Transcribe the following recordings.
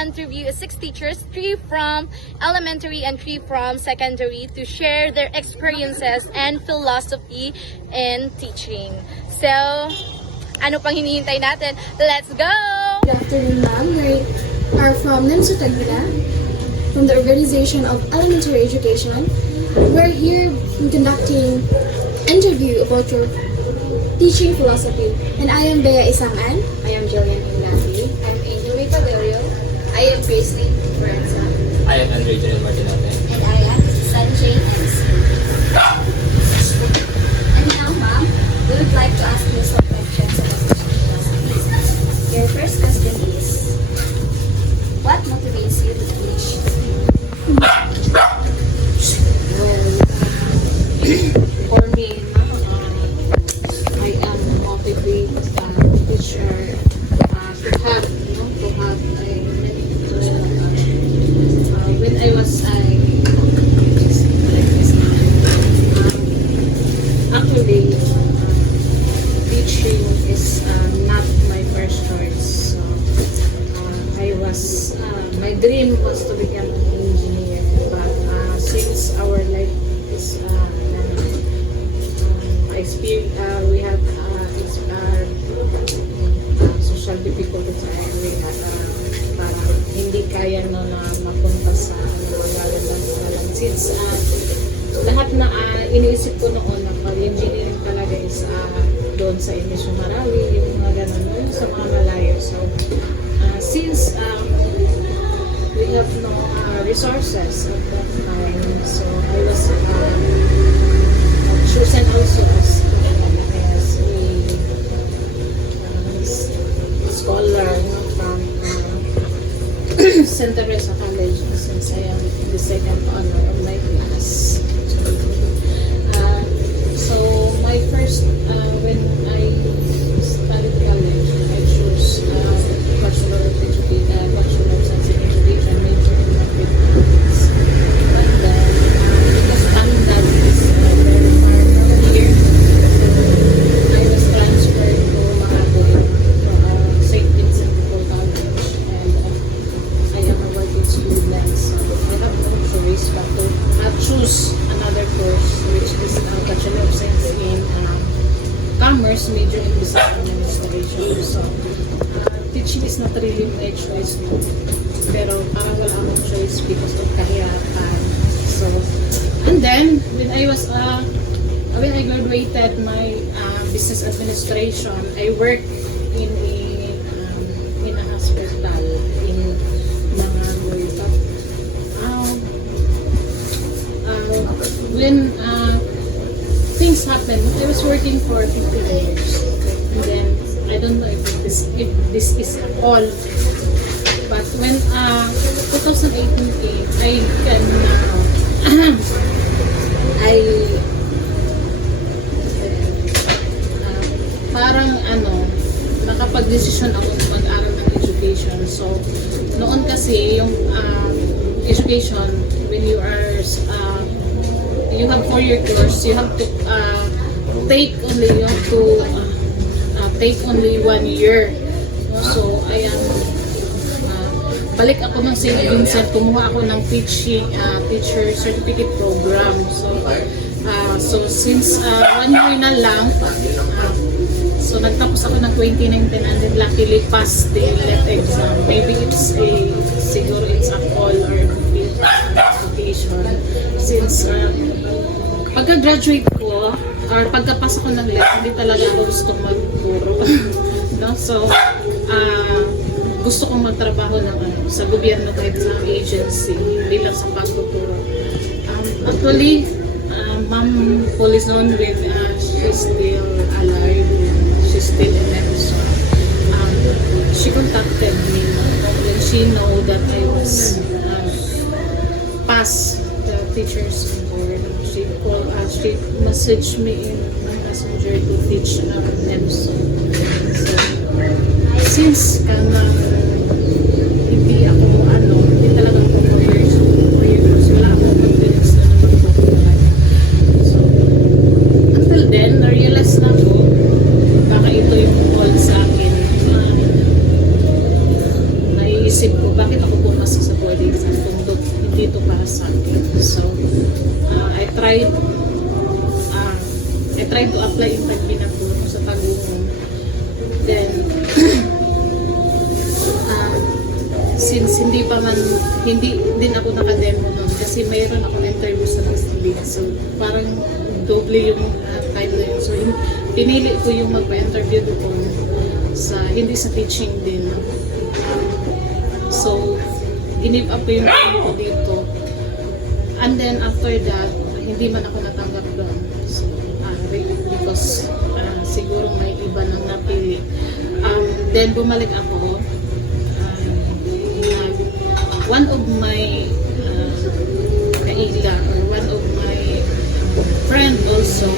interview 6 teachers, 3 from elementary and 3 from secondary, to share their experiences and philosophy in teaching. So, ano pang hinihintay natin? Let's go! Good afternoon, ma'am. We are from NIMS Tagina, from the Organization of Elementary Education. We're here conducting interview about your teaching philosophy. And I am Bea Isangan. I am Jillian Ignati. I'm Angel Padillo. I am Grace Lee Lorenza. I am Andre Janel Martinote. And I am Sanjay MC. And now, ma'am, we would like to ask you some questions about teaching philosophy. Your first question is, what motivates you to teach? For me, I am motivated teacher to have a when I was actually teaching is not my first choice. So, I was my dream was to become an engineer, but since our life is we have social difficulties and we had parang hindi kaya na mapunta sa magalang since lahat na iniisip ko noon na pag-engineering talaga is doon sa Inisyo Marawi, yung mga ganun yun sa mga malayo. So since we have no resources at that time, so I was chosen also as a scholar from Santa Teresa College since I am the second honor of my class. So my first, when I studied college, I chose Bachelor of Education, Bachelor of Science in Education, major in mathematics. But then, because Tandag is very far from here, I was transferred to Makati, St. Vincent de Paul College, and I am a working student, so I have no choice but to choose another course, which is Bachelor of Science in Commerce, major in Business Administration. So, teaching is not really my choice, no? Pero parang wala akong choice because of kahirapan. So, and then, when I graduated my business administration, I worked in a hospital in Mangagoy. When things happened, I was working for 15 years, and then I don't know if this is all. But when 2018 I can parang nakapag-desisyon ako mag-aral ng education. So, noon kasi yung education, when you are you have 4-year course, you have to take only 1 year. So, I am balik ako ng St. Vincent, kumuha ako ng teacher certificate program. So since 1 year na lang, so nagtapos ako ng 2019 and then luckily passed the LET exam. Maybe siguro it's a call or application. Since pagka-graduate ko or pagkapasok ko ng LET, hindi talaga ako gusto magturo. No? So, gusto kong magtrabaho sa gobyerno kahit sa agency bilang sa pagtuturo. Actually, Ma'am Polizon with she's still alive, she's still in Edison. She contacted me when she know that I was past the teachers board. She messaged me in Messenger to teach Edison. So, since hindi talaga po 4 years, wala akong confidence na naman po talaga. So, until then, na-realize na ko, baka ito yung call sa akin. Naiisip ko, bakit ako tried to apply in Tagbilato sa Tagumon. Then, since hindi din ako nakademo nun kasi mayroon ako interview sa Disney. So, parang doble yung time na yun. So, pinili ko yung magpa-interview doon hindi sa teaching din. So, ginip up ko yung time ko dito. And then, after that, hindi man ako natanggap doon. So, because siguro may iba nang napili. Then, bumalik ako. One of my kaila or one of my friend also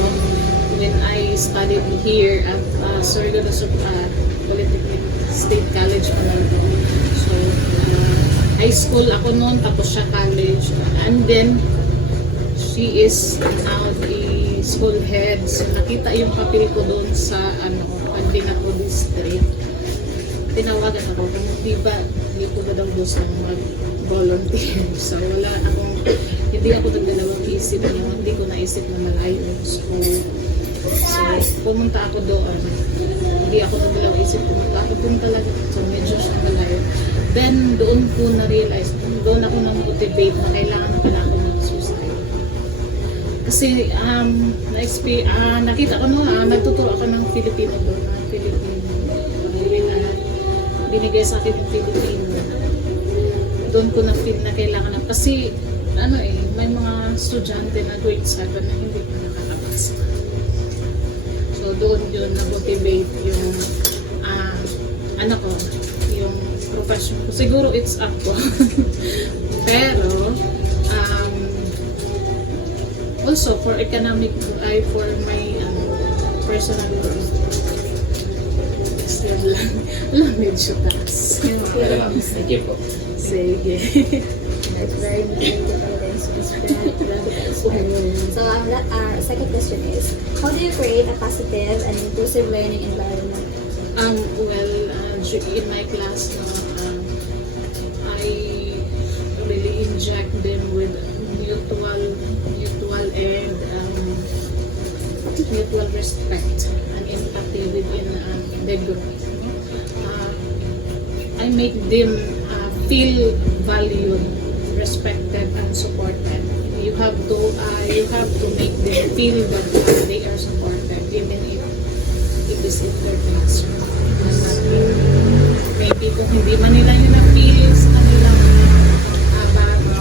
when I studied here at Sorgano Polytechnic State College Manaldo. So high school ako noon tapos siya college and then she is now the school head. So nakita yung papel ko doon sa Albinaco District. Tinawagan ako kung hindi ko ba daw gusto mag-volunteer. So, hindi ako nagdalawang isip niya. Hindi ko naisip na malayo yung school. So, pumunta ako doon. Hindi ako nagdalawang isip. Pumunta ako doon talaga. So, medyo siya malayo. Then, doon ko na-realize, doon ako na-motivate na kailangan na pala ako mag-suicide. Kasi, nakita ko nagtuturo ako ng Filipino doon. Binigay sa akin yung Filipino. Doon ko na-feel na kailangan na. Kasi, may mga estudyante na grade 7 na hindi pa nakakapasa. So, doon yun na-motivate yung, yung profession ko. Siguro it's up ko. Pero, also, for economic, for my personal growth. Alam, medyo taas. Okay lang. Thank you po. Sige. That's very motivating talaga yung So, our second question is, how do you create a positive and inclusive learning environment? In my class, I really inject them with mutual and mutual respect and empathy within the group. I make them feel valued, respected, and supported. You have to make them feel that they are supported, even if it is in their classroom. Maybe kung hindi man nila yun na-feel sa kanilang mga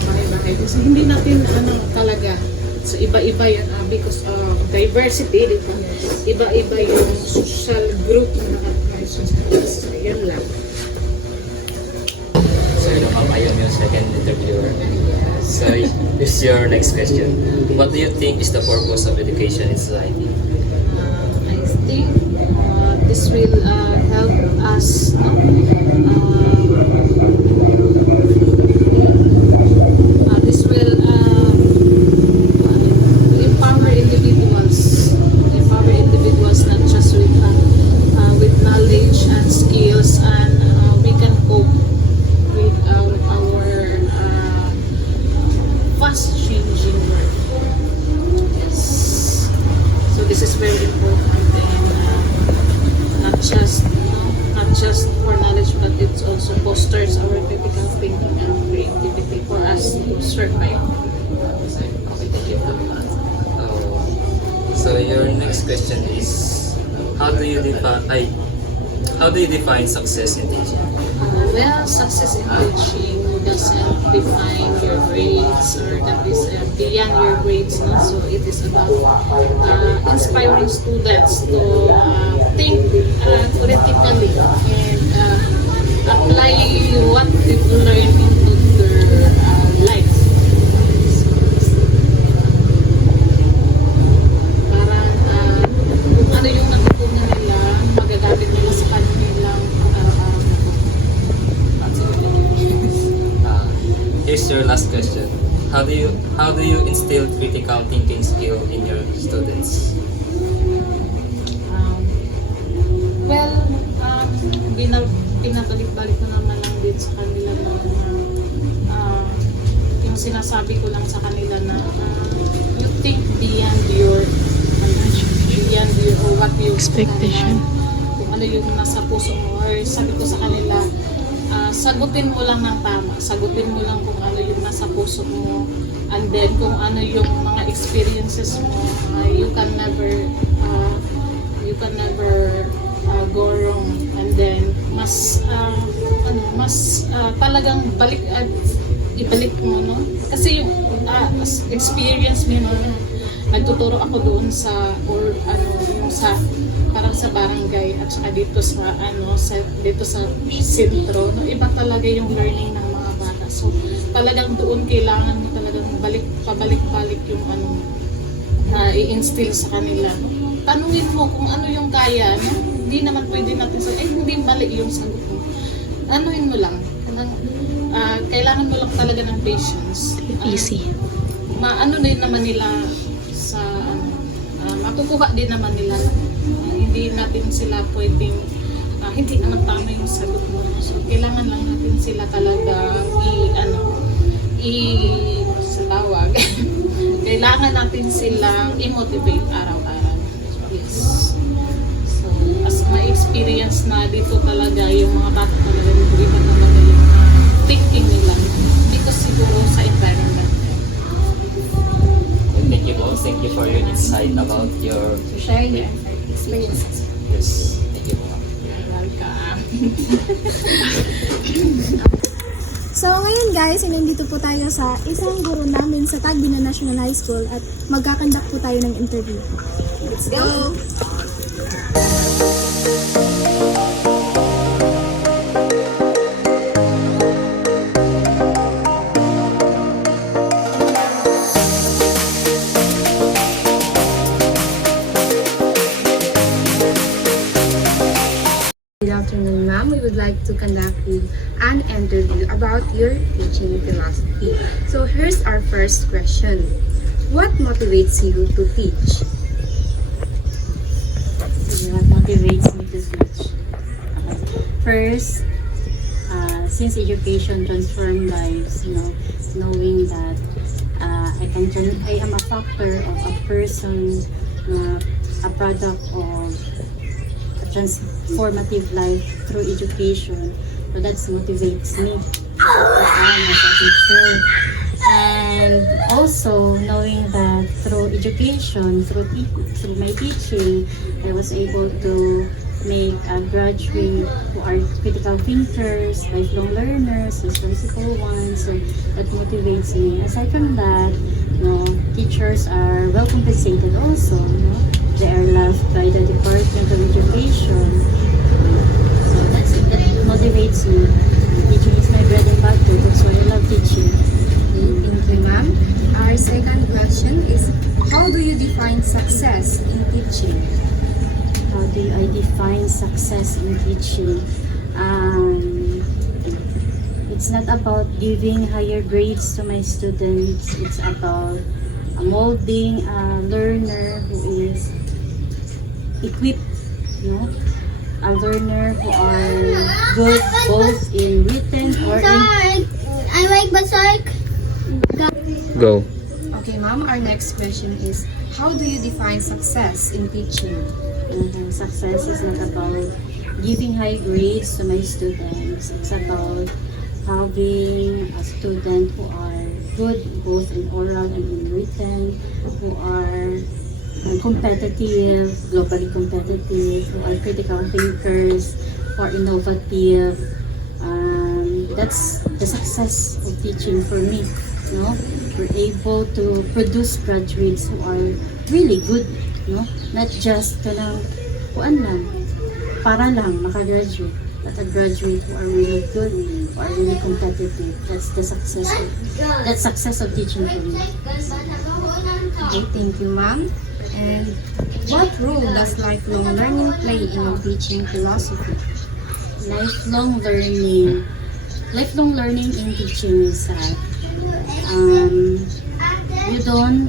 bahay-bahay. Kasi hindi natin talaga. So, iba-iba yun because of diversity, di ba? Iba-iba yung social group na nakapagay. So, yun lang. So, ma'am, I am your second interviewer. So, this is your next question. What do you think is the purpose of education in society? I think this will help us this will empower individuals not just with knowledge and skills, and we can cope with our fast changing world. Yes. So this is very important, and not just for knowledge, but it also fosters our critical thinking and creativity for us to survive. Okay, thank you. So your next question is, how do you define success in teaching? Well, success in teaching doesn't define your grades, or that is beyond your grades. No? So it is about inspiring students to think critically and apply what they've learned into their life. Parang kung ano yung natutunan nila, magagamit nila sa kanilang araw-araw na buhay. That's it. Here's your last question. How do you instill critical thinking skill in your students? Pinabalik-balik ko naman lang din sa kanila na yung sinasabi ko lang sa kanila na you think interview expectation kung ano yung nasa puso mo, or sabi ko sa kanila, sagutin mo lang ng tama, sagutin mo lang kung ano yung nasa puso mo, and then kung ano yung mga experiences mo, you can never go wrong, and then mas talagang ibalik mo, no? Kasi yung experience mo, no? Nagtuturo ako doon sa yung sa parang sa barangay at saka dito sa dito sa sentro, no? Iba talaga yung learning ng mga bata. So talagang doon kailangan mo talagang pabalik-balik yung i-instill sa kanila, no? Tanungin mo kung ano yung kaya, no? Hindi naman pwede natin hindi mali yung sagot mo. Anuhin mo lang. Kailangan mo lang talaga ng patience. Easy. Maano din naman nila sa matukuha din naman nila. Hindi natin sila pwedeng hindi naman tama yung sagot mo. So kailangan lang natin sila talaga sa tawag. Kailangan natin silang i-motivate araw-araw. Yes. So as ma-experience na dito talaga yung mga bata talaga dito, iba talaga yung thinking nila dito siguro sa environment. Thank you both. Thank you for your insight about your Sharing your experiences. Yes. Thank you po. Welcome. So ngayon guys, nandito po tayo sa isang guro namin sa Tagbina National High School at magkakandak po tayo ng interview. Let's go! Good afternoon, ma'am. We would like to conduct an interview about your teaching philosophy. So here's our first question. What motivates you to teach? What motivates me to teach? First, since education transforms lives, knowing that I am a factor of a person, a product of a transformative life through education. So that motivates me as a teacher. And also knowing that through education, through my teaching, I was able to make a graduate who are critical thinkers, lifelong learners, responsible ones. So that motivates me. Aside from that, teachers are well compensated also. They are loved by the Department of Education. So that motivates me. Teaching is my bread and butter. That's why I love teaching. Thank you, ma'am. Our second question is, how do you define success in teaching? How do I define success in teaching? It's not about giving higher grades to my students. It's about molding a learner who is equipped, a learner who are good both in written or in... I like Basark. Go. Okay, ma'am. Our next question is, how do you define success in teaching? Success is not about giving high grades to my students. It's about having a student who are good both in oral and in written, who are competitive, globally competitive, who are critical thinkers, who are innovative. That's the success of teaching for me. We're able to produce graduates who are really good, not just para lang makagraduate, but a graduate who are really good, who are really competitive. That's the success of teaching for me. Okay, thank you, ma'am. And what role does lifelong learning play in your teaching philosophy? Lifelong learning in teaching is that you don't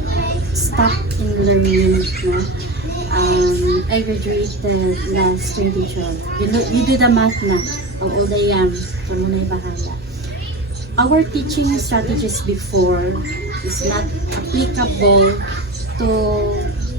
stop in learning. I graduated last 2012. You do the math na. How old I am. Kamu na'y bahala. Our teaching strategies before is not applicable to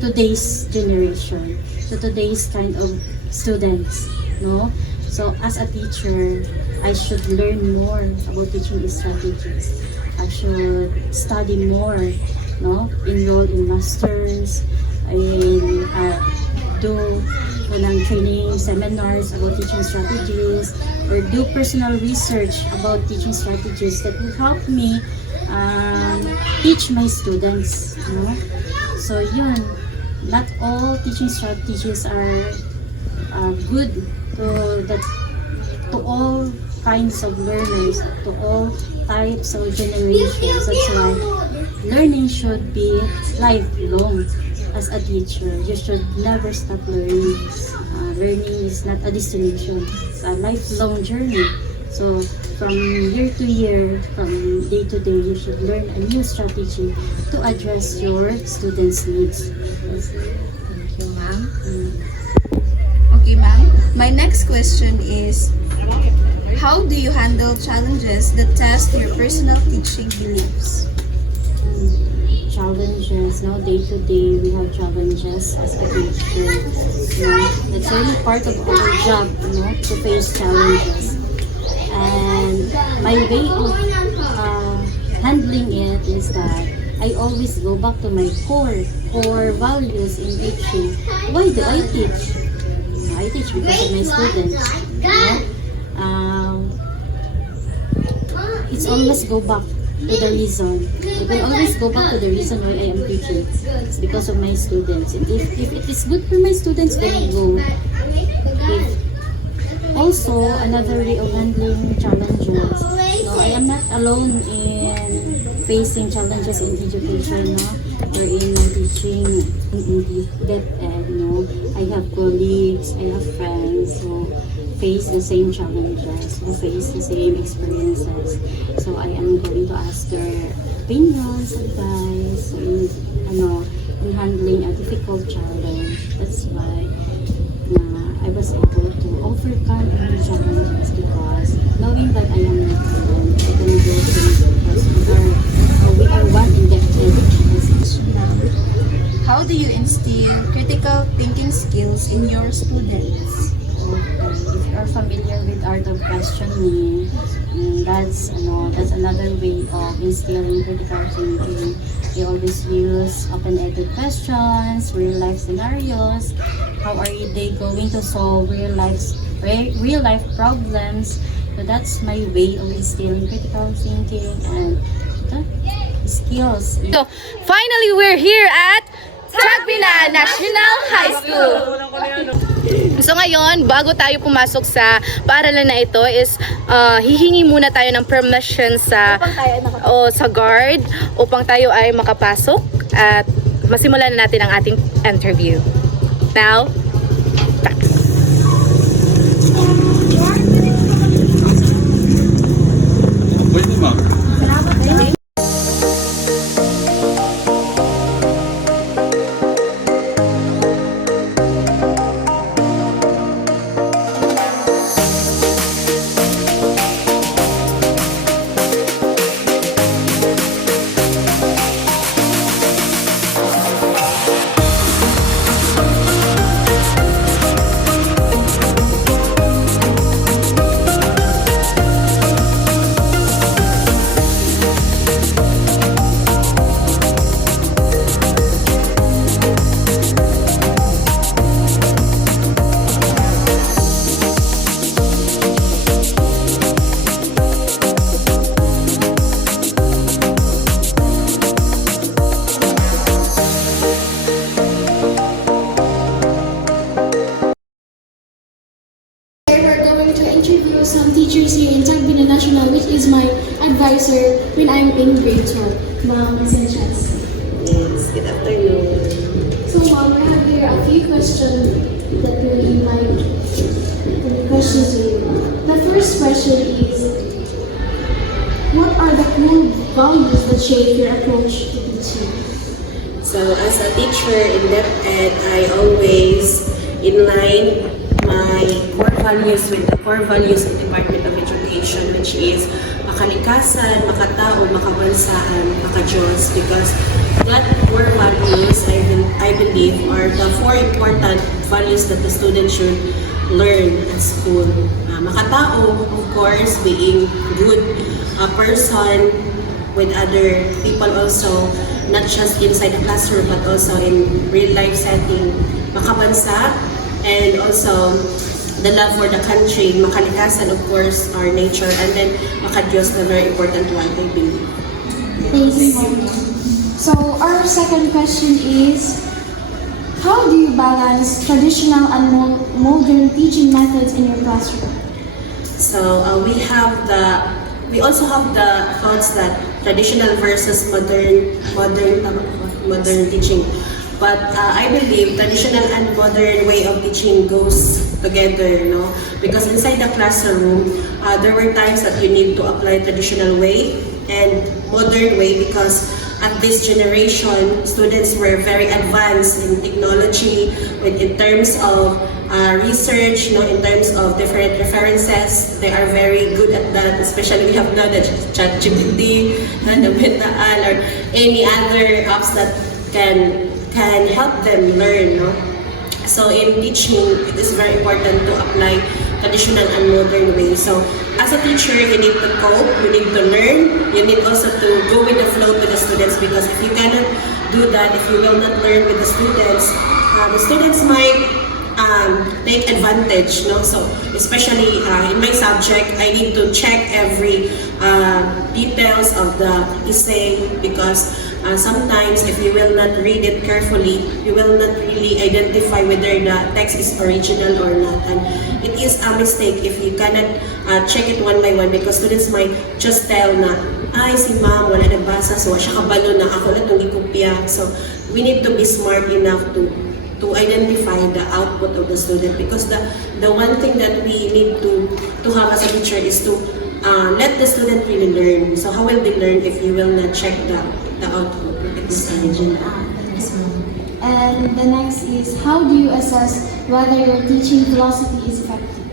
today's generation. to today's kind of students, no? So as a teacher, I should learn more about teaching strategies. I should study more, no? Enroll in masters, in do ng training seminars about teaching strategies, or do personal research about teaching strategies that will help me teach my students, no? So yun, not all teaching strategies are good to all kinds of learners, to all types of generations. That's why learning should be lifelong. As a teacher, you should never stop learning. Learning is not a destination, it's a lifelong journey. So from year to year, from day to day, you should learn a new strategy to address your students' needs. Thank you, ma'am. Okay, ma'am. My next question is, how do you handle challenges that test your personal teaching beliefs? Challenges, no, day to day we have challenges as a teacher. No, it's really part of our job, no, to face challenges. And my way of handling it is that I always go back to my core values in teaching. Why do I teach? I teach because of my students. No? It's always go back to the reason. You can always go back to the reason why I am teaching. It's because of my students. And if it is good for my students, then I go. Also, another way of handling challenges. No, I am not alone in facing challenges in education, no? Or in teaching in depth ed, no? I have colleagues, I have friends who face the same challenges, who face the same experiences. So I am going to ask their opinions, advice, in handling a difficult challenge. That's why I was able to overcome any challenges, because knowing that I am not alone, I can do things because we are one in that education. How do you instill critical thinking skills in your students? If you are familiar with art of questioning, that's another way of instilling critical thinking. We always use open-ended questions, real-life scenarios. How are they going to solve real-life problems? So that's my way of instilling critical thinking and skills. So, finally, we're here at Tagbina National High School. So ngayon, bago tayo pumasok sa paaralan na ito is hihingi muna tayo ng permission sa guard upang tayo ay makapasok at masimulan na natin ang ating interview. Now, Pwede, ma'am. Some teachers here in Tagbina National, which is my advisor when I'm in grade 12. Ma'am, Miss Chance. Yes, good afternoon. So, Ma'am, we have here a few questions that really like questions to you. The first question is, what are the core values that shape your approach to teaching? So, as a teacher in depth ed, I always inline my core values with the core values of the Department of Education, which is makalikasan, makatao, makabansaan, makadiyos, because that core values, I believe, are the four important values values that the student should learn at school. Makatao, of course, being good person with other people also, not just inside the classroom but also in real life setting. Makabansa, and also the love for the country, makalikasan, of course, our nature, and then makadiyos, the very important one, I believe. Thank you. So our second question is, how do you balance traditional and modern teaching methods in your classroom? So we also have the thoughts that traditional versus modern teaching. But I believe traditional and modern way of teaching goes together, no? Because inside the classroom, there were times that you need to apply traditional way and modern way, because at this generation, students were very advanced in technology, in terms of research, no, in terms of different references. They are very good at that, especially we have now the ChatGPT, the Metaal, or any other apps that can help them learn, no? So in teaching, it is very important to apply traditional and modern ways. So as a teacher, you need to cope, you need to learn, you need also to go with the flow with the students, because if you cannot do that, if you will not learn with the students might take advantage, no? So especially in my subject, I need to check every details of the essay, because sometimes if you will not read it carefully, you will not really identify whether the text is original or not. And it is a mistake if you cannot check it one by one, because students might just tell na, ay, si ma'am, wala nagbasa, so siya kabalo na, ako na itong ikopya. So we need to be smart enough to identify the output of the student, because the one thing that we need to have as a teacher is to let the student really learn. So how will they learn if you will not check the output, if it is original? And the next is, how do you assess whether your teaching philosophy is effective?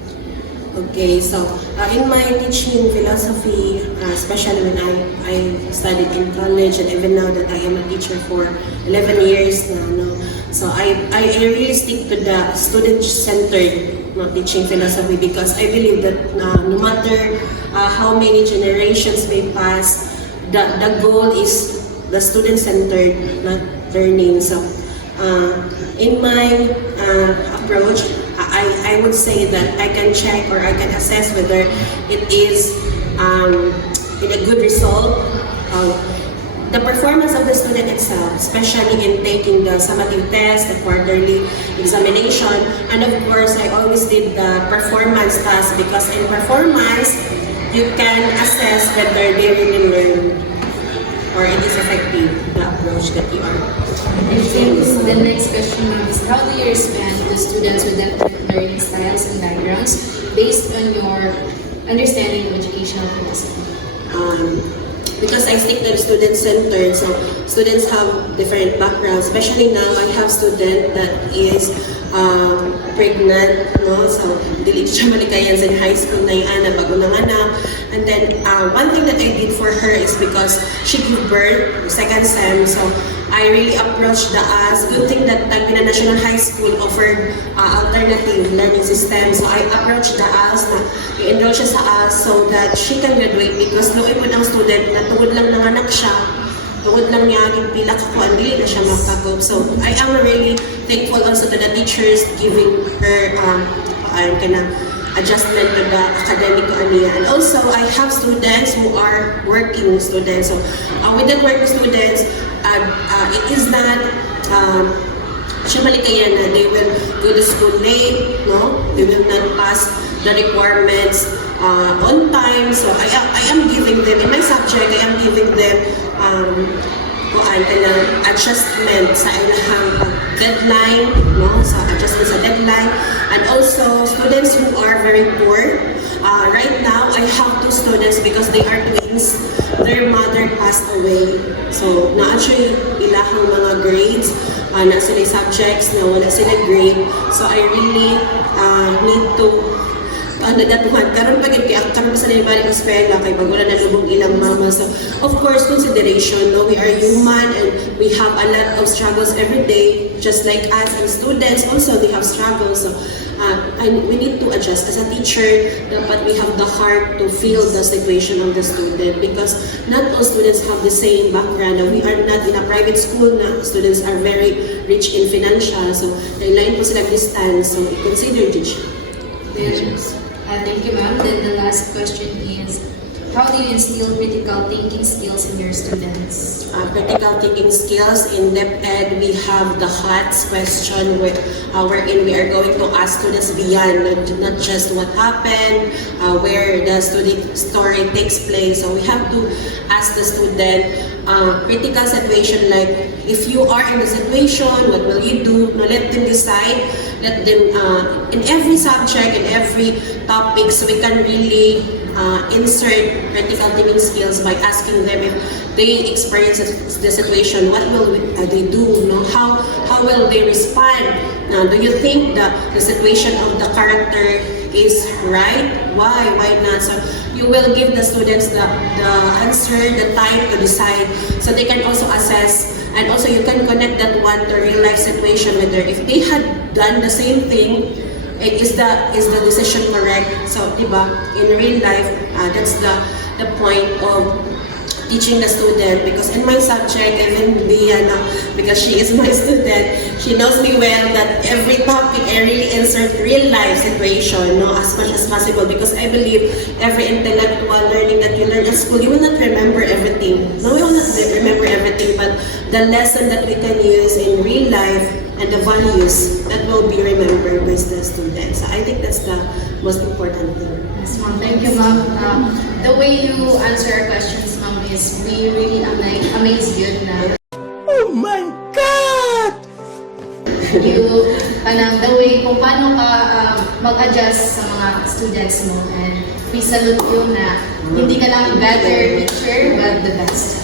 Okay, so in my teaching philosophy, especially when I studied in college, and even now that I am a teacher for 11 years now, no? So I really stick to the student-centered teaching philosophy, because I believe that no matter how many generations may pass, the goal is the student-centered learning. So in my approach, I would say that I can check or I can assess whether it is in a good result. The performance of the student itself, especially in taking the summative test, the quarterly examination, and of course, I always did the performance task, because in performance, you can assess whether they really learn or it is effective, the approach that you are. I think the next question is, how do you respond to students with different learning styles and backgrounds based on your understanding of educational philosophy? Because I stick to the student-centered, so students have different backgrounds. Especially now, I have student that is pregnant, no? So, dili siya malikayan sa high school na yung bago ng anak. And then, one thing that I did for her is because she gave birth, second sem, so I really approached the AS. Good thing that Tagbinan National High School offered alternative learning system. So I approached the AS na i-enroll siya sa AS so that she can graduate, because noon po ng student na tungod lang nanganak siya, tungod lang niya pila ka kuan, dili na siya makakop. So I am really thankful also to the teachers giving her adjustment to the academic aniya. And also I have students who are working students. So with the working students, it is not siya malikayan na they will go to school late, no? They will not pass the requirements on time. So I am giving them, in my subject, I am giving them adjustment sa ilahang deadline, no? Sa adjustment sa deadline. And also, students who are very poor. Right now, I have 2 students because they are twins. Their mother passed away. So, na-actually, ilahang mga grades, na sila subjects na wala sila grade. So, I really need to ano that one, karon pa gid kay karon pa sa nilibalik ang eskwela kay pag wala na lubog ilang mama. So of course consideration, no, we are human and we have a lot of struggles every day, just like us and students also they have struggles. So and we need to adjust as a teacher. Dapat we have the heart to feel the situation of the student because not all students have the same background. We are not in a private school na students are very rich in financial, so lain po sila distance, so consider teacher. Thank you, ma'am. Then the last question is, how do you instill critical thinking skills in your students? Critical thinking skills in DepEd, we have the HOTS question wherein we are going to ask students beyond, not just what happened, where the story takes place. So we have to ask the student critical situation like, if you are in the situation, what will you do? Now let them decide. Let them, in every subject, in every topic, so we can really insert critical thinking skills by asking them if they experience the situation, what will they do? No? How will they respond? Do you think that the situation of the character is right? Why not? So you will give the students the answer, the time to decide, so they can also assess, and also you can connect that one to real life situation, whether if they had done the same thing, is the decision correct? So, diba, in real life, that's the point of teaching the student, because in my subject, even Diana, because she is my student, she knows me well that every topic I really insert real life situation, no, as much as possible, because I believe every intellectual learning that you learn at school, you will not remember everything. No, we will not remember everything, but the lesson that we can use in real life and the values that will be remembered by the students. So I think that's the most important thing. Yes, ma'am. Thank you, ma'am. The way you answer our questions, ma'am, is we really amazed you na. Oh my God! You, the way kung paano ka mag-adjust sa mga students mo, and we salute you na hindi ka lang better teacher, but the best.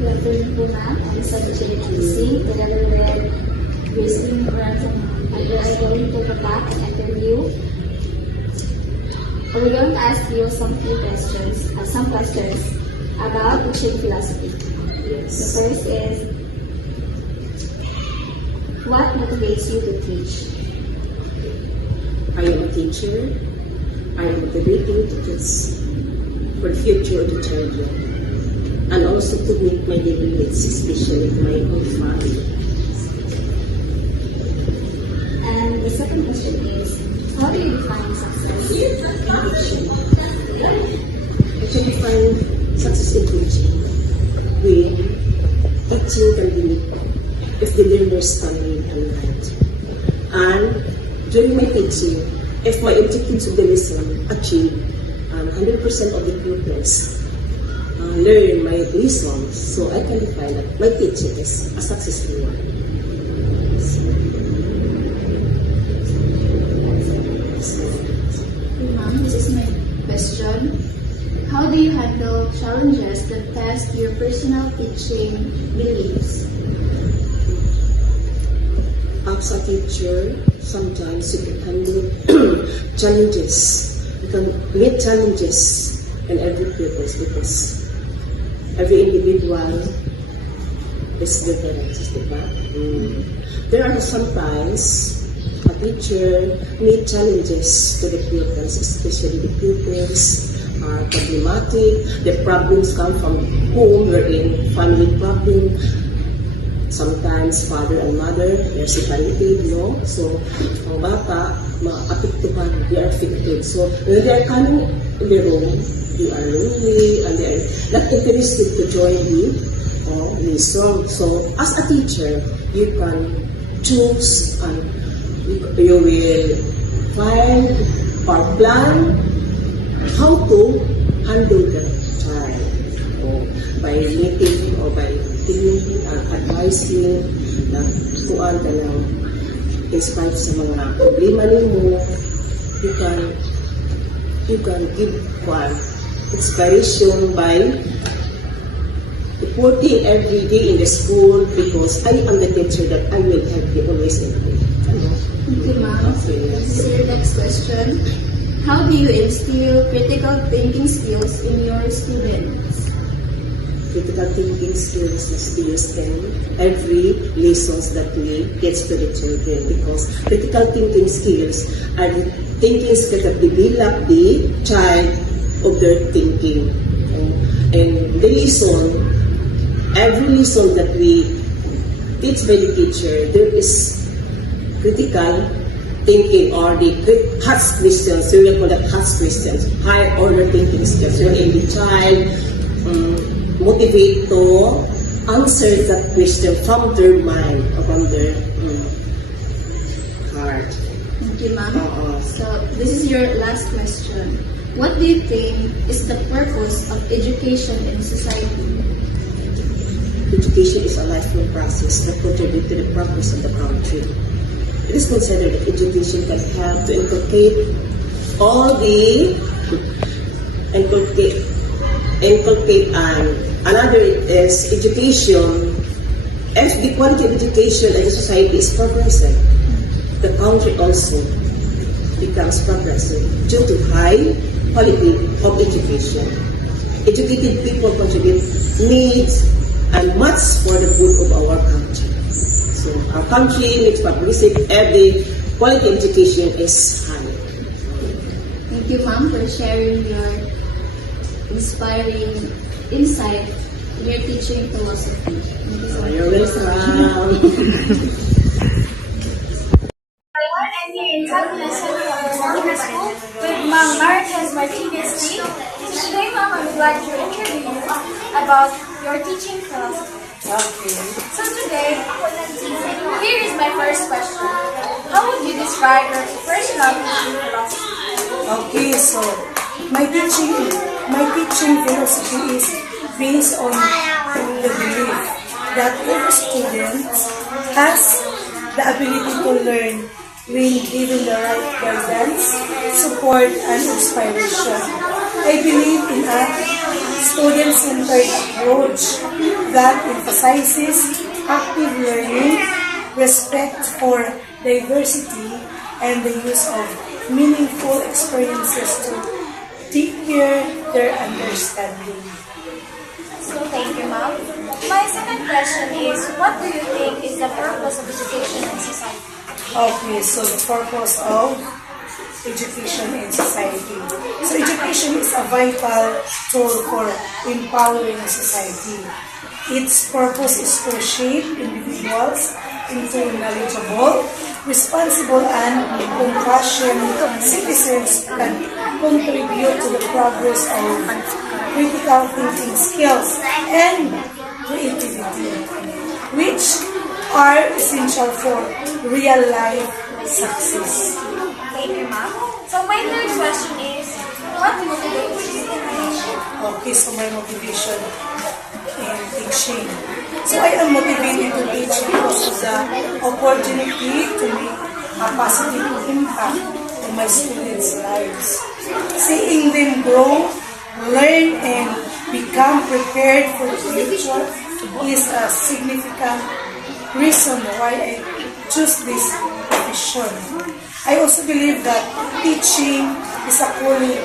Good afternoon po, ma'am. I'm Sanjay Singh, together with Christine Branson. And we are going to conduct an interview. We're going to ask you some questions about teaching philosophy. The first is, what motivates you to teach? I am a teacher. I am motivated to teach for the future of the children, and also to meet my daily needs, especially my own family. And the second question is, how do you define success in teaching? I can define success in teaching when teaching can be if the learners can read and write. And during my teaching, if my objectives of the lesson achieve, 100% of the pupils learn my lessons, so I can define that my teaching is a successful one. Ma'am, this is my question. How do you handle challenges that test your personal teaching beliefs? As a teacher, sometimes you can handle challenges. You can meet challenges in every pupils because every individual is different, diba? There are sometimes a teacher meet challenges to the pupils, especially the pupils are problematic. The problems come from home, wherein family problem. Sometimes father and mother are separated, no? So, ang bata, maapektuhan, they are affected. So, when they are coming in the room, they are lonely and they are not interested to join you or listen. So, as a teacher, you can choose and you will find or plan how to handle the child, or by meeting or by advising na kuan ka lang despite sa mga problema nimo, you can give one inspiration by reporting every day in the school, because I am the teacher that I will help you always in life. Thank you, ma'am. This is your next question. How do you instill critical thinking skills in your students? Critical thinking skills is used in every lessons that we teach to the children, because critical thinking skills are the thinking skills that develop the child of their thinking. And the lesson, every lesson that we teach by the teacher, there is critical thinking or the HATS questions. We will call that HATS questions, higher order thinking skills, wherein the child motivate to answer that question from their mind or from their heart. Thank you, ma'am. So, this is your last question. What do you think is the purpose of education in society? Education is a lifelong process that contributes to the progress of the country. It is considered that education can help to inculcate all the inculcate and another is education. If the quality of education in the society is progressive, the country also becomes progressive due to high quality of education. Educated people contribute needs and much for the good of our country. So our country needs progressive if the quality of education is high. Thank you, ma'am, for sharing your inspiring insight in your teaching philosophy. Thank you so much. You're welcome. I'm here in San Lesson from the school with Ma'am Marquez Martinez Lee. So today, Ma'am, I would like to interview you about your teaching philosophy. Okay. So today, here is my first question. How would you describe your personal teaching philosophy? Okay, so my teaching philosophy is based on the belief that every student has the ability to learn when given the right guidance, support, and inspiration. I believe in a student-centered approach that emphasizes active learning, respect for diversity, and the use of meaningful experiences to deepen their understanding. So thank you, Ma'am. My second question is, what do you think is the purpose of education in society? Okay, so the purpose of education in society. So education is a vital tool for empowering society. Its purpose is to shape individuals into knowledgeable, responsible, and compassionate citizens who can contribute to the progress of critical thinking skills and creativity, which are essential for real-life success. Thank you, Ma'am. So my third question is, what motivates you in teaching? Okay, so my motivation in teaching. So I am motivated to teach because of the opportunity to make a positive impact on my students' lives. Seeing them grow, learn, and become prepared for the future is a significant reason why I choose this profession. I also believe that teaching is a calling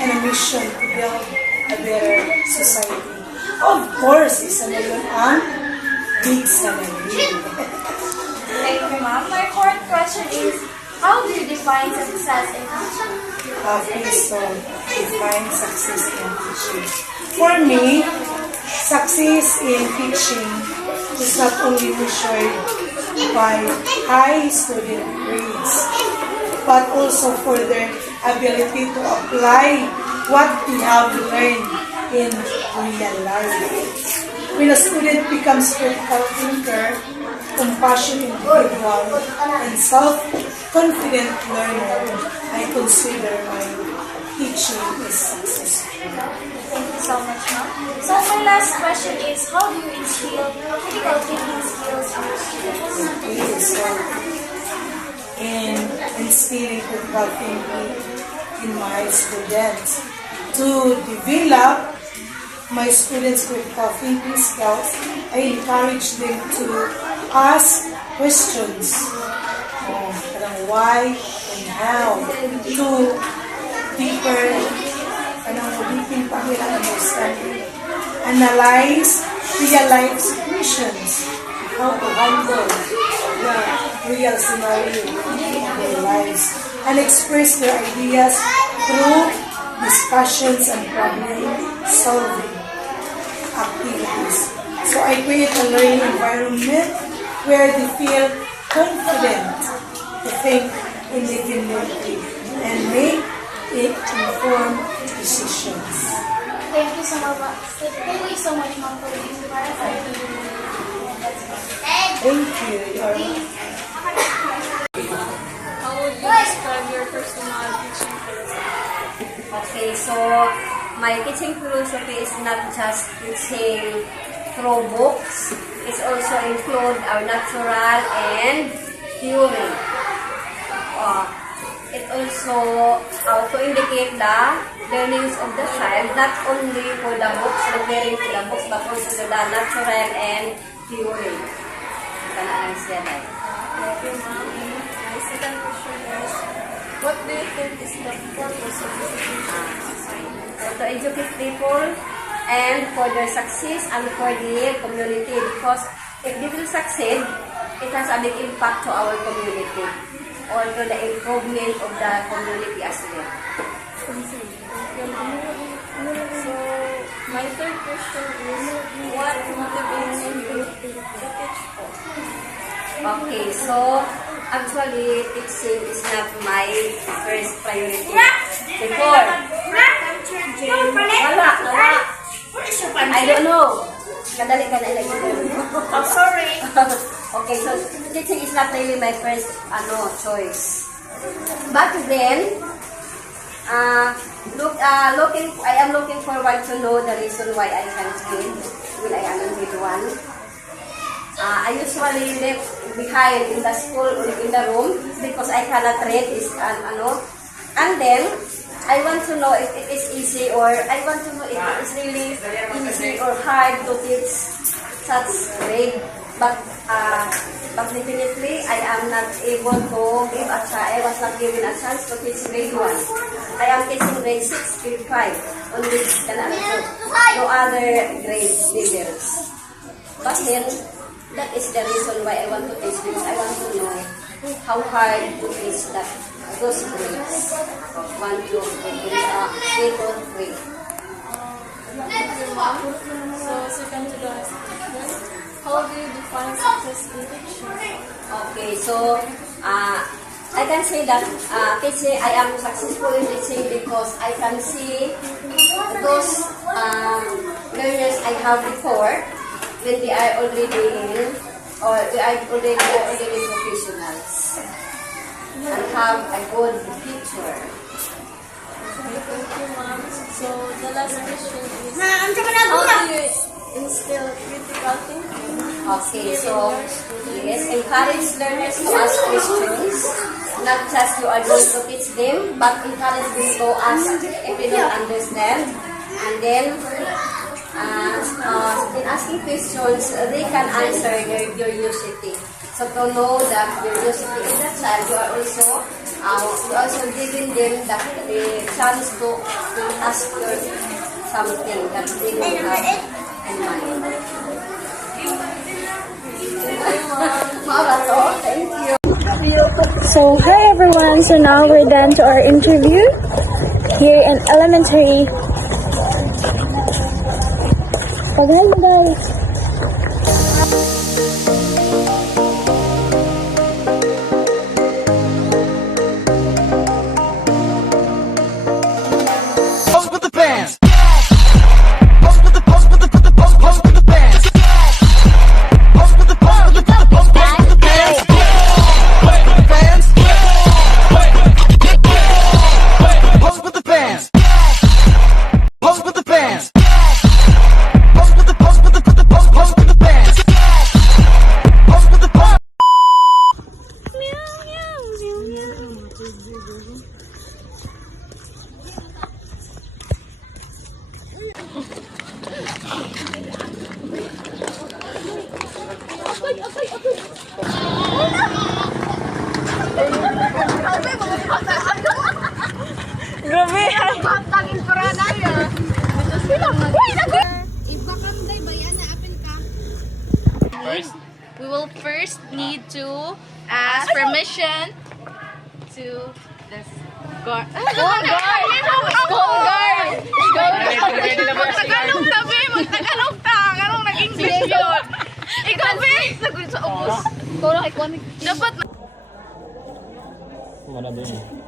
and a mission to build a better society. Of course, isa na yun ang big salary. Thank you, Ma'am. My fourth question is, how do you define success in teaching? Okay, so define success in teaching. For me, success in teaching is not only measured by high student grades, but also for their ability to apply what we have learned in real life. When a student becomes critical thinker, compassionate individual, and self-confident learner, I consider my teaching is successful. Thank you so much, Ma'am. So my last question is, how do you instill critical thinking skills in your students? Okay, so in instilling critical thinking in my students, to develop my students' critical thinking skills, I encourage them to ask questions. why and how to deeper deepen understanding, analyze real life situations, how to handle the real scenario of their lives, and express their ideas through discussions and problem solving activities. So I create a learning environment where they feel confident to think independently and make informed decisions. Thank you so much. Thank you so much, Mom, for being part of our team. Thank you. How would you describe your personal teaching philosophy? Okay, so my teaching philosophy is not just teaching through books. It also include our natural and theory. It also to indicate the learnings of the child, not only for the books, referring to the books, but also to the natural and theory. Can I answer that? Thank you, Mom. My second question is, what do you think is the purpose of education? To educate people and for their success and for the community, because if they will succeed, it has a big impact to our community or to the improvement of the community as well. So, my third question is, what motivates you to teach for? Okay, so actually teaching is not my first priority. Before, wala. I don't know. Kadali ka na ilagay. I'm sorry. Okay, so teaching is not really my first choice. But then, I am looking forward to know the reason why I can change when I am in grade 1. I usually live behind in the school or in the room because I cannot read and then I want to know if it is easy or I want to know if it is really easy or hard to teach such grade. But definitely I am not able to give a chance. I was not given a chance to teach grade 1. I am teaching grade 6, grade 5, on which no other grade levels. But then, that is the reason why I want to teach because I want to know how hard to teach those grades. 1, 2, 3, 3. So, second to the last question, how do you define success in teaching? Okay, so I can say that teaching, I am successful in teaching because I can see those learners I have before when they are already professionals and have a good future. Thank you, Mom. So, the last question is, how do you instill critical thinking? Okay, so yes, encourage learners to ask questions. Not just you are going to teach them, but encourage them to ask if they don't understand. And then, in asking questions, they can answer their curiosity. So to know the curiosity of the child, you are also giving them the chance to ask something that they don't have in mind. Thank you. So, hi everyone. So now we're done to our interview here in elementary. Pagahan mo guys. Pose with the First, we will first need to ask permission to the guard. Guard! Magtagalog tabi! Magtagalog ta! Anong nag-English yun? Ikaw, be! Sagot sa ubos. Dapat mana din.